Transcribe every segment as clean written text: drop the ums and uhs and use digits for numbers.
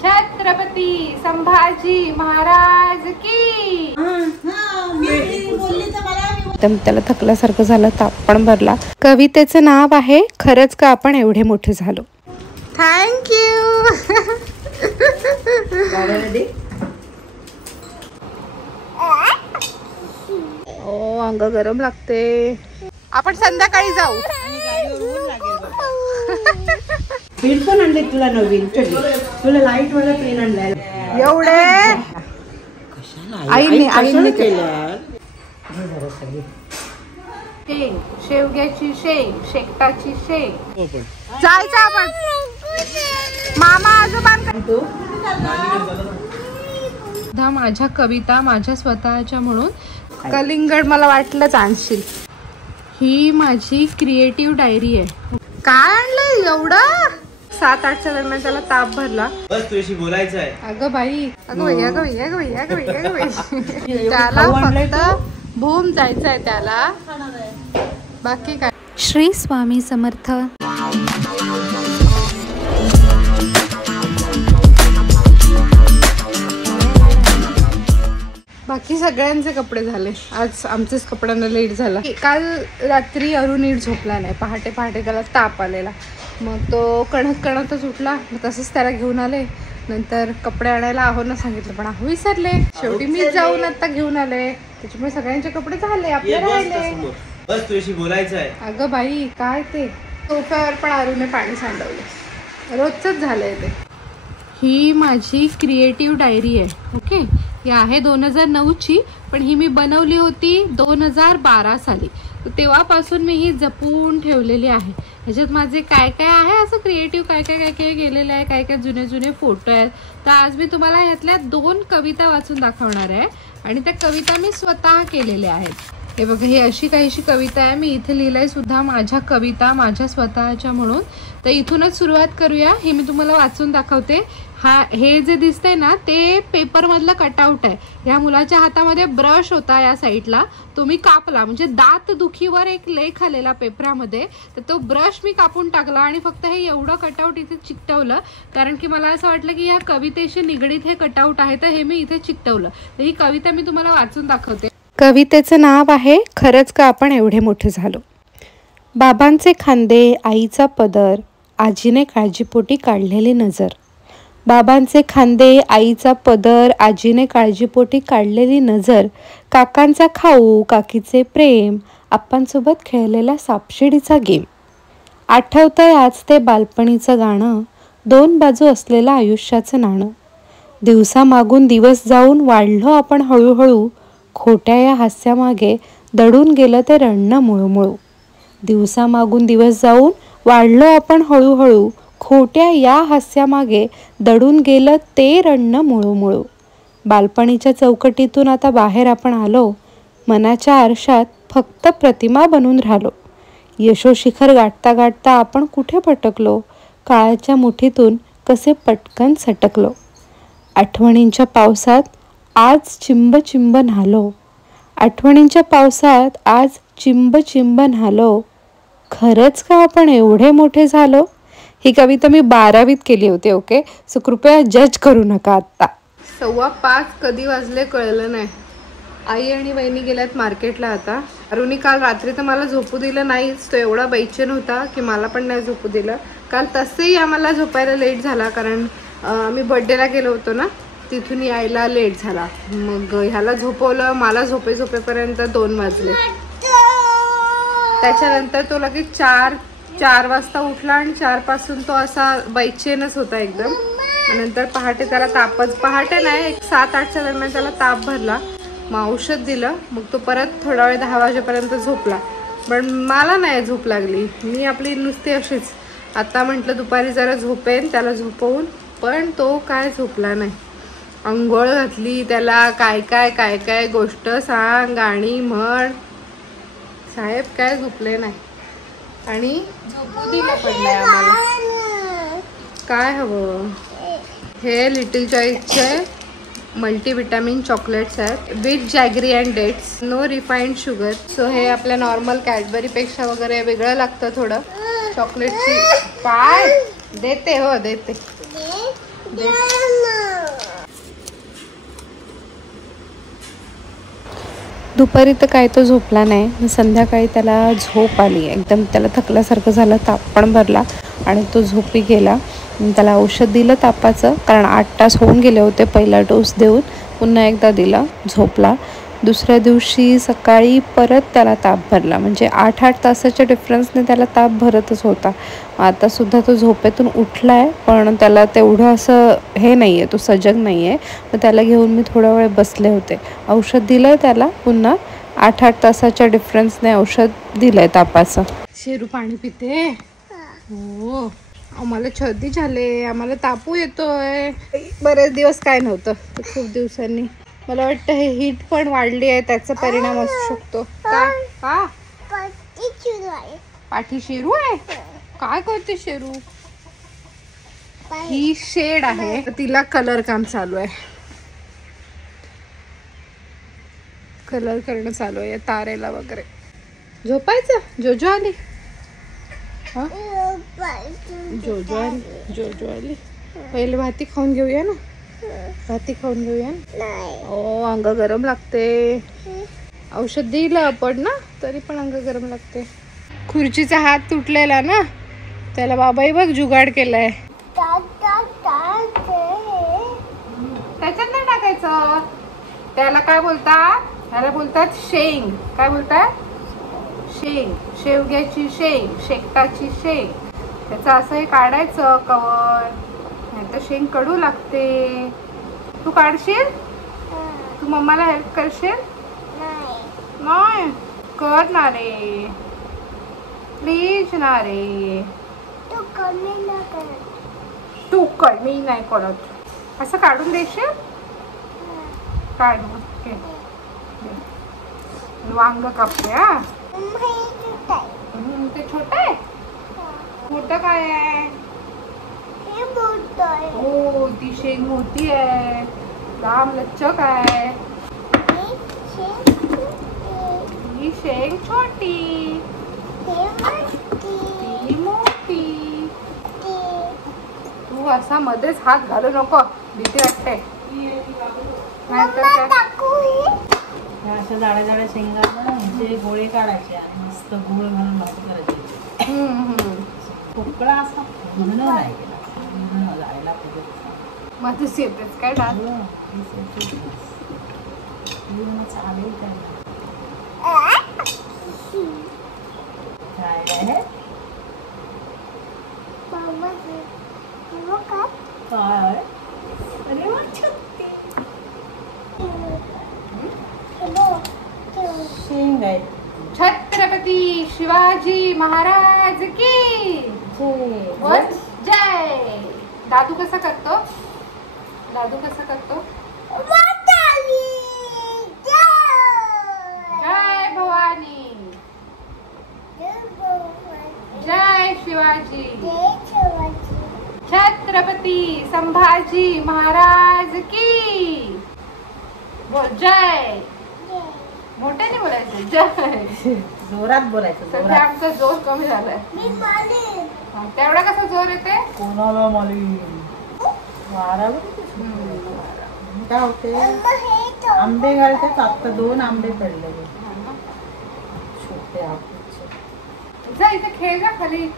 छत्रपती संभाजी महाराज की। एकदम त्याला थकल्यासारखं झालं, ताप पण भरला। कवितेचं नाव आहे खरंच का आपण एवढे मोठे झालो। थँक्यू। ओ अंग गरम लागते, आपण संध्याकाळी जाऊ। पेन पण आणले तुला नवीन, तुला लाईट वाला पेन आणलाय एवढे आईने केलं। शेंग, शेवग्याची शेंग, शेकटाची शेंग। जायचं आपण मामा आजोबांकडे। माझ्या कविता माझ्या स्वतःच्या म्हणून कलिंगड मला वाटलंच आणशील। ही माझी क्रिएटिव्ह डायरी आहे। काय आणलं एवढं? 7-8च्या दरम्यान त्याला ताप भरला। बस तुझ्याशी बोलायचं आहे। अगं बाई, अगं बाई, अगं बाई, अगं बाई, अगं बाई, अगं बाई। त्याला फक्त भूम जायचं आहे त्याला, बाकी काय। श्री स्वामी समर्थ। बाकी सगळ्यांचे कपडे झाले, आज आमचेच कपड्यांना लेट झाला। काल रात्री अरुण नीट झोपला नाही, पहाटे पहाटे त्याला ताप आलेला, मग तो कणतच उठला। मग तसंच त्याला घेऊन आले, नंतर कपडे आणायला आहोंना सांगितलं पण आहो विसरले। शेवटी मी जाऊन आता घेऊन आले, त्याच्यामुळे सगळ्यांचे कपडे झाले, आपले राहिले। बस तुझ्याशी बोलायचं आहे। अगं बाई काय ते, सोफ्यावर पण अरुणने पाणी सांडवलं, रोजच झालंय ते। ही माझी क्रिएटिव्ह डायरी आहे, ओके। ही आहे 2009ची, पण ही मी बनवली होती 2012 साली। तेव्हापासून मी ही जपून ठेवलेली आहे। ह्याच्यात माझे काय काय आहे असं क्रिएटिव्ह, काय काय गेलेलं आहे, काय काय जुने फोटो आहेत। तर आज मी तुम्हाला ह्यातल्या 2 कविता वाचून दाखवणार आहे, आणि त्या कविता मी स्वतः केलेल्या आहेत। हे बघा, ही अशी काहीशी कविता आहे, मी इथे लिहिलंय सुद्धा माझ्या कविता माझ्या स्वतःच्या म्हणून। तर इथूनच सुरुवात करूया, हे मी तुम्हाला वाचून दाखवते। हे जे दिसतंय ना ते पेपर मधलं कटआउट आहे। ह्या मुलाच्या हातामध्ये ब्रश होता या साईडला, तो मी कापला, म्हणजे दात दुखीवर एक लेख आलेला पेपरामध्ये, तर तो ब्रश मी कापून टाकला आणि फक्त हे एवढं कटआउट इथे चिकटवलं, कारण की मला असं वाटलं की या कवितेशी निगडीत हे कटआउट आहे, तर हे मी इथे चिकटवलं। तर ही कविता मी तुम्हाला वाचून दाखवते। कवितेचं नाव आहे खरंच का आपण एवढे मोठे झालो। बाबांचे खांदे, आईचा पदर, आजीने काळजीपोटी काढलेली नजर। बाबांचे खांदे, आईचा पदर, आजीने काळजीपोटी काढलेली नजर। काकांचा खाऊ, काकीचे प्रेम, आप्पांसोबत खेळलेला सापशिडीचा गेम। आठवतंय आज ते बालपणीचं गाणं, 2 बाजू असलेलं आयुष्याचं नाणं। दिवसामागून दिवस जाऊन वाढलो आपण हळूहळू, खोट्या या हास्यामागे दडून गेलं ते रडणं मुळूमुळू। दिवसामागून दिवस जाऊन वाढलो आपण हळूहळू, खोट्या या हास्यामागे दडून गेलं ते रडणं मुळूमुळू। बालपणीच्या चौकटीतून आता बाहेर आपण आलो, मनाच्या आरशात फक्त प्रतिमा बनून राहिलो। यशोशिखर गाठता गाठता आपण कुठे भटकलो, काळाच्या मुठीतून कसे पटकन सटकलो। आठवणींच्या पावसात आज चिंब चिंब न्हालो, आठवणींच्या पावसात आज चिंब चिंब न्हालो। खरंच का आपण एवढे मोठे झालो। ही कविता मी 12वीत केली होती, ओके। सो कृपया जज करू नका आत्ता। 5:15 कधी वाजले कळलं नाही। आई आणि वहिनी गेल्यात मार्केटला आता। अरुणी काल रात्री तर मला झोपू दिलं नाहीच, तो एवढा बैचेन होता की मला पण नाही झोपू दिलं। काल तसंही आम्हाला झोपायला लेट झाला, कारण आम्ही बर्थडेला गेलो होतो ना, तिथून यायला लेट झाला। मग ह्याला झोपवलं, मला झोपेपर्यंत 2 वाजले। त्याच्यानंतर तो लगेच 4 वाजता उठला, आणि 4 पासून तो असा बैचेनच होता एकदम। नंतर पहाटे त्याला तापच, पहाटे नाही 7-8च्या दरम्यान त्याला ताप भरला, मग औषध दिलं, मग तो परत थोडा वेळ 10 वाजेपर्यंत झोपला। पण मला नाही झोप लागली, मी आपली नुसती अशीच। आता म्हटलं दुपारी जरा झोपेन त्याला झोपवून, पण तो काय झोपला नाही। अंघोळ घातली त्याला, काय काय गोष्ट सांग, गाणी म्हण, साहेब काय झोपले नाही, आणि झोपू दिलं पडलंय आम्हाला। काय हवं? हे लिटिल चॉईसचे मल्टीविटामिन चॉकलेट्स आहेत, with jaggery and dates, no refined sugar. So हे आपल्या नॉर्मल कॅडबरीपेक्षा वगैरे वेगळं लागतं थोडं चॉकलेटची। काय देते हो, देते दे. दुपारी तर काय तो झोपला नाही. संध्याकाळी त्याला झोप आली, एकदम त्याला थकल्यासारखं झालं, ताप पण भरला आणि तो झोपी गेला. त्याला औषध दिलं तापाचं, कारण 8 तास होऊन गेले होते पहिला डोस देऊन. पुन्हा एकदा दिला, झोपला. दुसऱ्या दिवशी सकाळी परत त्याला ताप भरला, म्हणजे 8 तासाच्या डिफरन्सने त्याला ताप भरतच होता. आतासुद्धा तो झोपेतून उठला आहे, पण त्याला तेवढं असं हे नाही आहे, तो सजग नाही आहे. मग त्याला घेऊन मी थोडा वेळ बसले होते. औषध दिलं त्याला, पुन्हा 8 तासाच्या डिफरन्सने औषध दिलं आहे तापाचं. शेरू पाणी पिते. हो, आम्हाला सर्दी झाले, आम्हाला तापू येतोय. बरेच दिवस काय नव्हतं, खूप दिवसांनी. मला वाटतं हे हीट पण वाढली आहे, त्याचा परिणाम असू शकतो. काय का पाठी शेरू आहे? काय करते शेरू? ही शेड आहे, तिला कलर काम चालू आहे. कलर करणं चालू आहे तारेला वगैरे. झोपायचं. जोजो आली. जोजो आली. पहिले भाती खाऊन घेऊया ना. भाती खाऊन घेऊया ना. ओ, अंग गरम लागते. औषध दिलं आपण ना, तरी पण अंग गरम लागते. खुर्चीचा हात तुटलेला ना, त्याला बाबाई बघ जुगाड केलाय. त्याच्यात नाही टाकायचं. त्याला काय बोलतात? त्याला बोलतात शेंग. काय बोलतात? शेंग. शेवग्याची शेंग, शेकटाची शेंग. त्याचं असं हे काढायचं कवर, नाही तर शेंग कडू लागते. तू काढशील? तू मम्माला हेल्प करशील? नाही कर ना रे, प्लीज ना रे. तू कर, मी नाही करत. असं काढून देशील? काढ. वांग कापते. हा, ते छोट आहे. मोठं काय आहे? हो, ती शेंग मोठी आहे, लांब लचक आहे. ही शेंग छोटी, ती मोठी. तू असा मध्येच हात घालू नको, भीती वाटते. अशा जाड्या जाड्या शेंगा म्हणजे गोळे काढायचे आणि मस्त गुळ घालून भाजी करायची. खोकला असा म्हणून नाही गेला, जायला पाहिजे. मध्येच येतेच काय डाल. चालेल काय काय? अरे वा, शेंग आहे. छत्रपती शिवाजी महाराज की जय. दादू कसा करतो? दादू कसा करतो? जय भवानी, जय शिवाजी, छत्रपती संभाजी महाराज की बोल. जय. मोठ्याने बोलायचं. जय. जोरात बोलायचं. सध्या आमचा जोर कमी झालाय. तेवढा कसा जोर येते? कोणाला माली वारा काय होते. आंबे घालतात. आता 2 आंबे पडले छोटे. जा इथे खेळ जा खाली.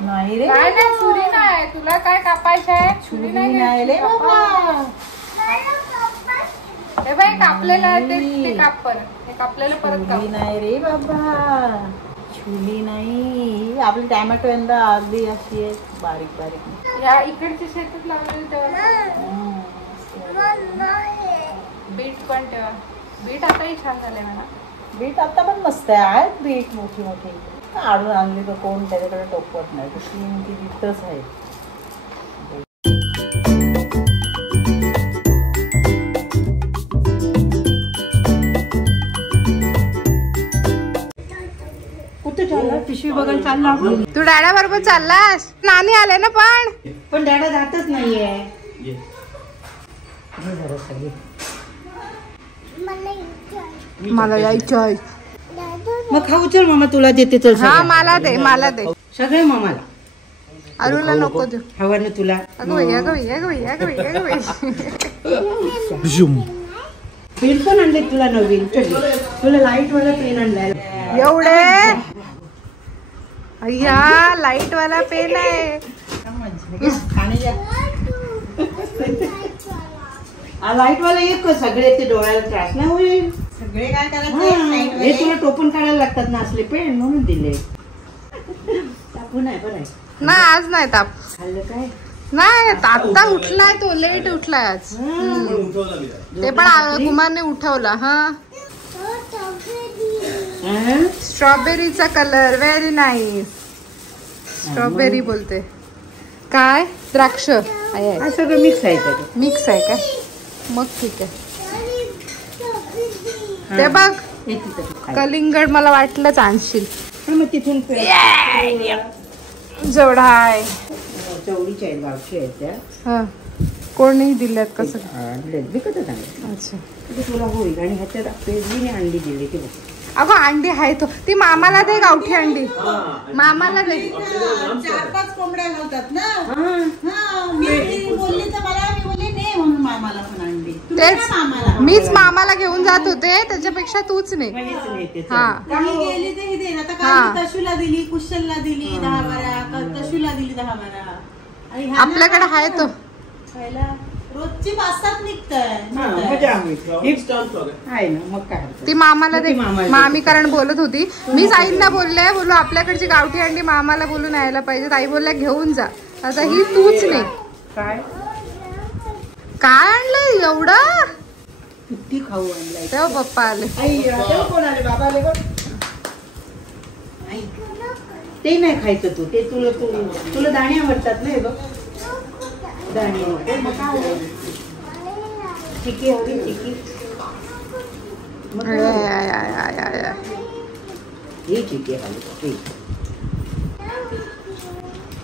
नाही रे, काय नाही, छुरी नाही. तुला काय कापायचं आहे? छुरी नाही रे बाबा. हे बाई कापलेलं आहे ते काप परत. हे कापलेलं परत काप. नाही रे बाबा, छुरी नाही. आपली टॅमॅटो यंदा अर्धी अशी आहे बारीक बारीक. या इकडच्या शेतात लावलेलं तेव्हा. बीट पण तेव्हा. बीट आताही छान झालंय म्हणा. बीट आता पण मस्त आहे. बीट मोठी मोठी काढून आणली तर कोण त्याच्याकडे टोकवत नाही. ती बीटच आहे. कुठे चालला? पिशवी बघायला चालला. तू डॅडा बरोबर चाललास? नानी आले ना पण डॅडा जातच नाहीये. मला यायचं आहे. मग खाऊ चल, मामा तुला देते. चल. हा, मला दे, मला दे. सगळे मामाला. अरुला नको देऊ. हवं ना तुला? अगं बाई, अगं बाई, अगं बाई, अगं बाई, अगं बाई. पेन पण आणले तुला नवीन. तुला लाईट वाला पेन आणलाय. एवढे अय्या लाईट वाला पेन आहे. लाईट वाला एक सगळे ते डोळ्याला त्रास नाही होईल. सगळे काय करायचं? हे तुला टोपण काढायला लागतात ना असले पेन म्हणून दिले. तापून आहे बरं आहे. नाही आज नाही ताप. खाल्लं काय नाही आता उठलाय तो, लेट उठलाय आज. ते पण कुमारने उठवला. हा स्ट्रॉबेरीचा कलर व्हेरी नाईस. स्ट्रॉबेरी बोलते काय? द्राक्ष आहे. सगळं मिक्स आहे त्याच्यात. मिक्स आहे काय? मग ठीक आहे. ते बघ कलिंगड मला वाटलंच आणशील. मग तिथून जेवढा आहे चवळीच्या आहेत, गावची आहेत त्या. हा कोणी दिल्यात कसं? विकतच आणले. अच्छा तुला होईल. आणि ह्याच्यात पेजलीने अंडी दिली की बघ. अगं अंडी आहे तो. ती मामाला दे गावठी अंडी. मामाला दे. 4-5 कोंबड्या घालतात ना. मी बोलली तर मला, मी बोलली नाही म्हणून मामाला पण अंडी. तेच मीच मामाला घेऊन जात होते, त्याच्यापेक्षा तूच नाही. हा मी गेली तर ही दे. आता काल तशूला दिली, कुशलला दिली 10-12, तशूला दिली 10-12. आणि आपल्याकडे आहे तो. रोजची 5-7 निघतंय. ती मामाला दे. मामी कारण बोलत होती. मी आईंना बोलले, बोलू आपल्याकडची गावठी अंडी मामाला बोलून यायला पाहिजे. ताई बोलल्या घेऊन जा. आता ही तूच नाही. काय आणलंय एवढं? किती खाऊ आणलाय. तेव्हा पप्पा आले. कोण आले? बाबा आले बघ. ते नाही खायचं तू. ते तुला दाणे आवडतात ना. हे बघ दाणे. चिकी हवी चिकी. ही चिकी हवी.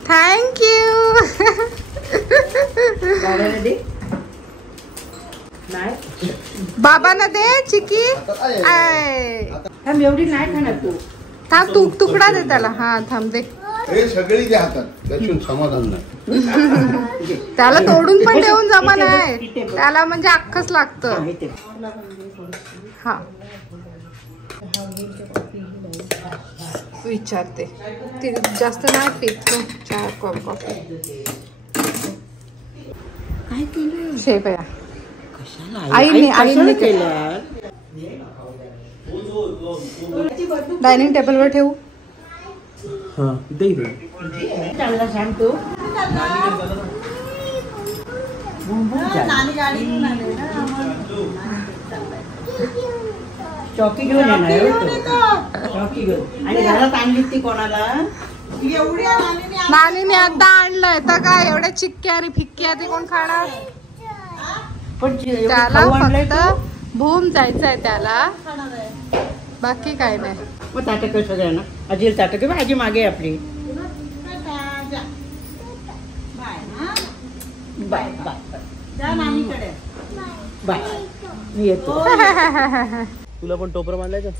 थँक्यू. बाबाला दे. नाही बाबांना दे चिकी. थांब एवढी नाही खाणार तू. थांब तू तुकडा दे त्याला. हा थांब दे. हे सगळी द्या हातात. त्याच्यातून समाधान नाही. त्याला तोडून पण देऊन जमा नाही. त्याला म्हणजे अख्खच लागतं. हा विचारते. ती जास्त नाही पित. 4 कप कॉफी. काय केलं? शेवया आईने केलं. डायनिंग टेबलवर ठेवू. सांग तू. नानी गाडी घेऊन आले ना. चौकी घेऊन येणार. चौकी घेऊन. आणि घरात आणली ती कोणाला? एवढ्या नानीने आता आणलंय तर काय एवढ्या चिक्क्या आणि फिक्क्या ते कोण खाणार? पण त्याला फक्त भूम जायचंय त्याला. बाकी काय नाही. मग ताटक कसं ना. आजी ताटक आजी मागे आपली. बाय बाय जा नानीकडे. बाय. मी येतो. तुला पण टोपरं बांधायचं?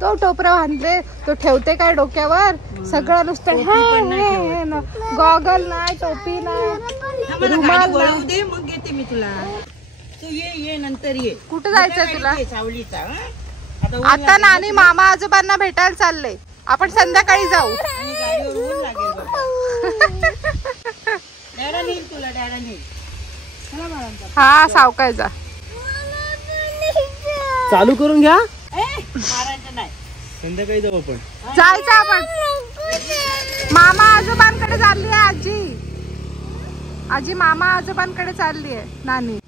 तो टोपरा बांधले. तो ठेवते काय डोक्यावर? सगळं नुसतं गॉगल नाही, टोपी नाही, रुमाल नाही. मग येते मी तुला. तू ये नंतर ये. कुठं जायचंय तुला? सावलीचा. आता नानी मामा आजोबांना भेटायला चालले. आपण संध्याकाळी जाऊ. आणि गाडीवर ऊन लागेल बाबा. डॅडा नेईल तुला. डॅडा नेईल. हा सावकाश जा. चालू करून घ्या. मारायचं नाही. संध्याकाळी जाऊ आपण. जायचं आपण. मामा आजोबांकडे चालली आहे आजी. आजी मामा आजोबांकडे चालली आहे नानी.